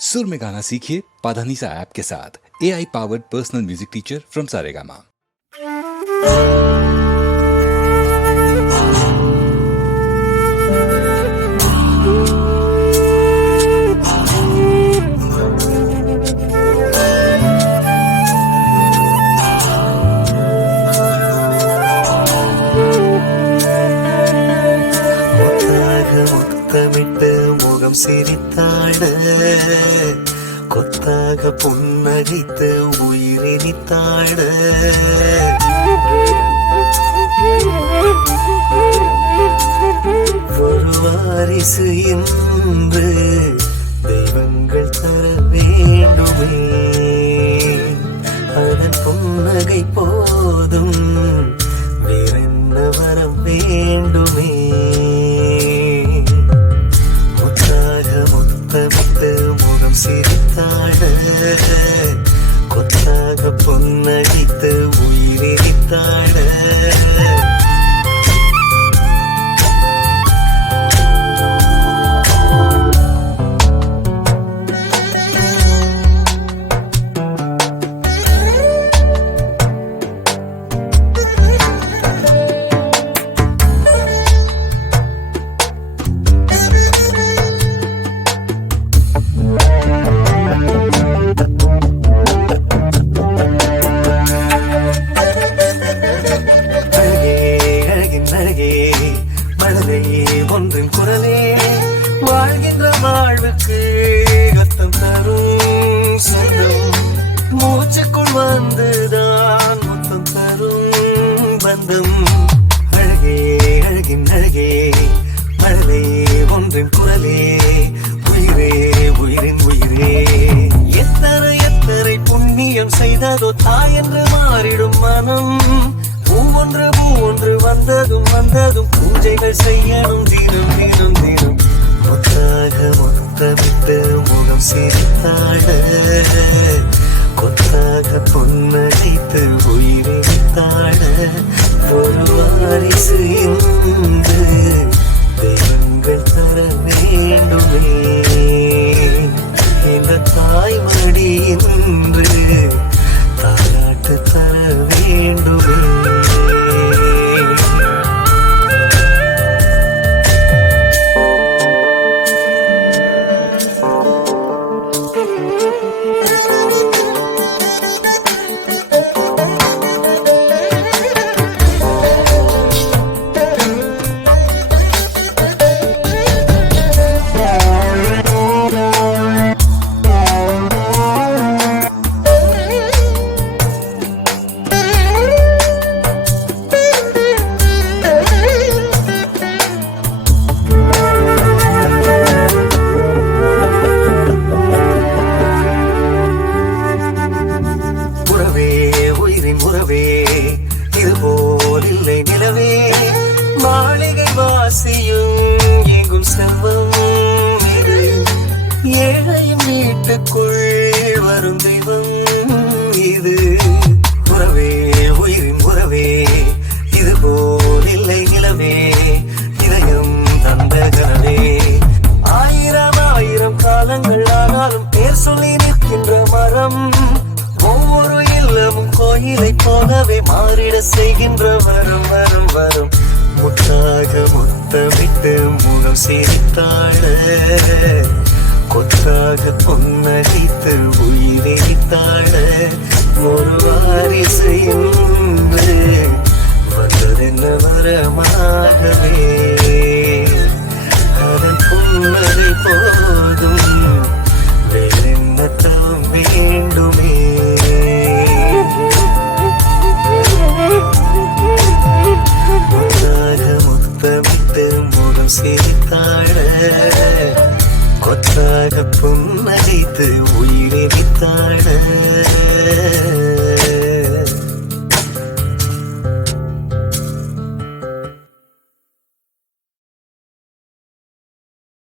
सुर में गाना सीखिए पाधानीसा ऐप के साथ। AI powered personal music teacher from Saregama. முத்தமிட்டு முகம் சிரித்தாட கொத்தாக புன்னகைத்து உயிரினித்தாட ஒரு வாரிசு என்று தெய்வங்கள் தர வேண்டுமே, அதன் புன்னகை போதும் வேறென்ன வர வேண்டுமே. முத்தமிட்டு முகம் சிரித்தாட கொத்தாக பொன்னடித்து உயிரித்தாட ஒன்றின் குரலே வாழ்கின்ற வாழ்வுக்கு அர்த்தம் தரும் சொந்தம், மூச்சுக்குள் வந்துதான் மொத்தம் தரும் பந்தம். அழகே அழகின் அழகே மழலை ஒன்றின் குரலே உயிரே உயிரின் உயிரே. எத்தனை எத்தனை புண்ணியம் செய்ததோ தாய் என்று மாறிடும் மனம், பூவொன்று வந்ததும் பூஜைகள் செய்யணும் தினம் தினம் தினம். முத்தாக முத்தமிட்டு முகம் சிரித்தாட கொத்தாக பொன்னடைத்து உயிரித்தாட ஒரு வாரிசு என்று தெய்வங்கள் தர வேண்டுமே, இந்த தாய்மடி என்று தாலாட்டு தர வேண்டுமே. உறவே இதுபோல் இல்லை நிலவே, மாளிகை வாசியும் எங்கும் செல்வம் இது, ஏழையும் வீட்டுக்குள் வரும் தெய்வம் இது. உறவே உயிரின் உறவே இதுபோல் இல்லை நிலவே, இதயம் தந்த கனவே. ஆயிரம் ஆயிரம் காலங்கள் ஆனாலும் பேர் சொல்லி நிற்கின்ற மரம், ஒவ்வொரு இல்லமும் கோயிலை போலவே மாறிட செய்கின்ற வரும் வரும் வரும். முத்தாக முத்தமிட்டு முகம் சிரித்தாட கொத்தாக பொன்னடித்து உயிரித்தாட ஒரு வாரிசு என்று வந்ததென்ன வரமாகவே, அதன் புன்னகை போதும் வேறென்ன தவம் வேண்டுமே. முத்தமிட்டு முகம் சிரித்தாட கொத்தாக புன்னகைத்து உயிரித்தாட